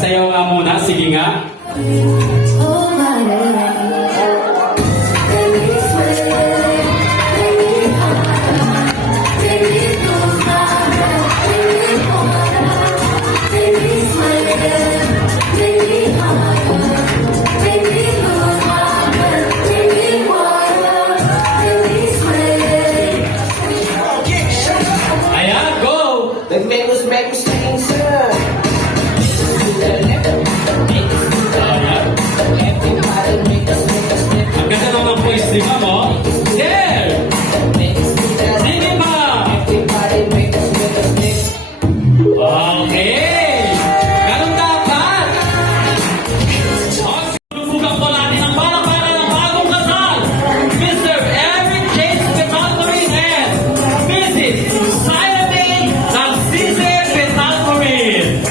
Sayaw nga muna, sige nga. Ayan, go! Nagmekos tingin sir. Ang ganda naman ang voice ni Ma'am, oh. There! Sige pa! Okay! Ganun dapat! Sinusugan po natin ang palakpakan ng bagong kasal! Mr. Eric James Petalmarin and Mrs. Saya May Narcisse Petalmarin!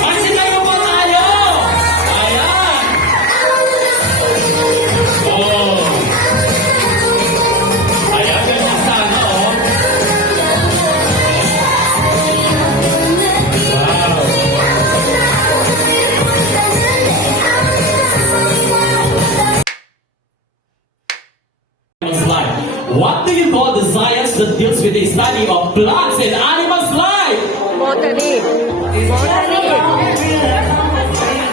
Magsitayo po tayo! Ayan! Oh! Ayan, ganyan sana, oh! Wow! Animals' life. What do you call the science that deals with the study of plants and animals' life? Botany. Botany.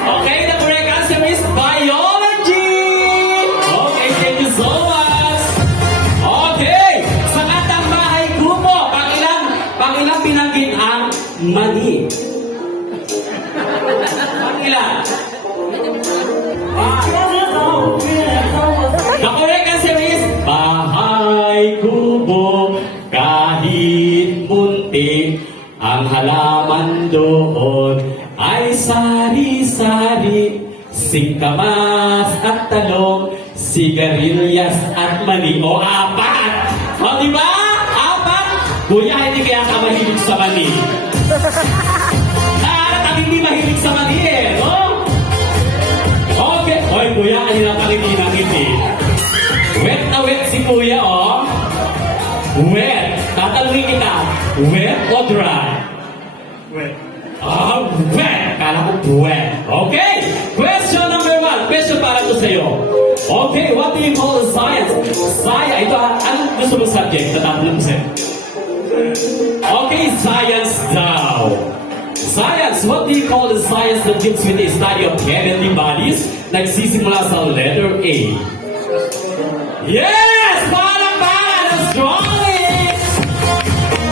Okay, the correct answer is biology! Okay, thank you so much! Okay, sa katang bahay kubo, pangilang pinanggit ang mani? Pangilan? The correct answer is bahay kubo, kahit munti ang halaman doon ay sari-sari, singkamas at talong, sigarilyas at mani. O apat! O diba? Apat? Kuya, hindi kaya ka mahilig sa mani. Naarat at hindi mahilig sa mani eh, no? Okay. Oy, kuya, kanina pa rin ngiti. Wet na wet si kuya, oh. Wet. Tatanungin kita, wet o dry? Wet. Ah, wet. Kala ko wet. Okay. Question number 1. Question para to sa'yo. Okay, what do you call the science? Science. Ito, anong gusto mo subject? Tatanong ko sa'yo. Okay, science daw. Science. What do you call the science that deals with the study of heavenly bodies? Nagsisimula sa letter A. Yes! Palakpakan! Astronomy!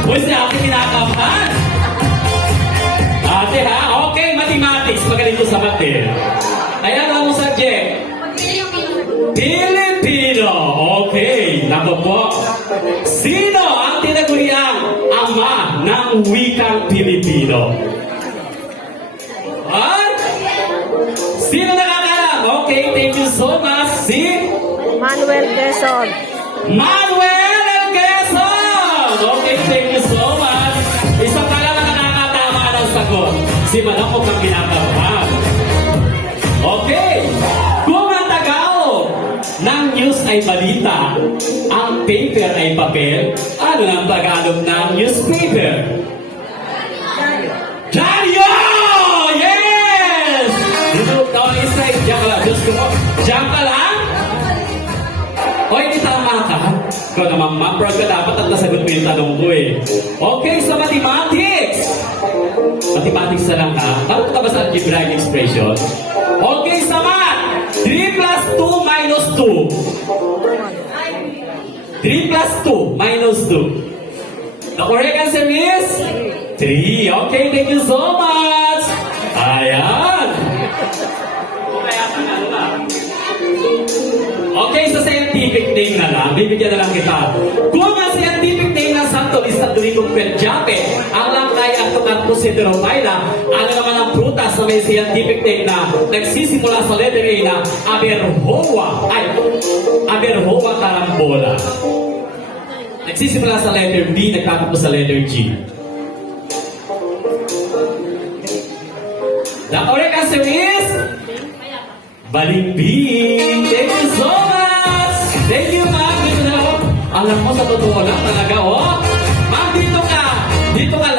Uy, si ate kinakabahan. Ate ha? Okay, mathematics. Magaling ko sa mate. Ayan ang subject. Pilipino. Okay. Nako po. Sino ang tinaguriang ama ng wikang Pilipino? What? Sino nakakalam? Okay, thank you so much. Si Manuel Quezon. Manuel L. Quezon! Okay, thank you so much. Isa pa lang ang nakakatama ng sagot. Si Madam ko kang kinakabahan. Okay. Kung ang Tagalog ng news ay balita, ang paper ay papel, ano ang Tagalog ng newspaper? Diaryo! Yes! Dito, tawag isa, diyan ka lang. Diyos ko po. Diyan ka lang? O, hindi tama ka. Ikaw naman, ma'am, proud ka dapat at nasagot mo yung tanong ko eh. Okay, sa mathematics. Mathematics na lang ha. Tarot ka ba sa algebraic expression? Okay, sa math. 3 plus 2 minus 2. 3 plus 2 minus 2. The correct answer is 3. Okay, thank you so much. Ayan. Okay, sa scientific name na lang, bibigyan na lang kita. Kung ang scientific name ng Santo Lista Domingo Perjape, ang langkay at tumatpo si Terophylla, ano naman ang prutas na may scientific name na nagsisimula sa letter A na Aberhoa carambola. Nagsisimula sa letter B, nagtatapos sa letter G. The correct answer is balimbing. Thank you so much. Thank you, ma'am. Good to know. Alam mo, sa totoo lang talaga, oh. Ma'am, dito ka. Dito ka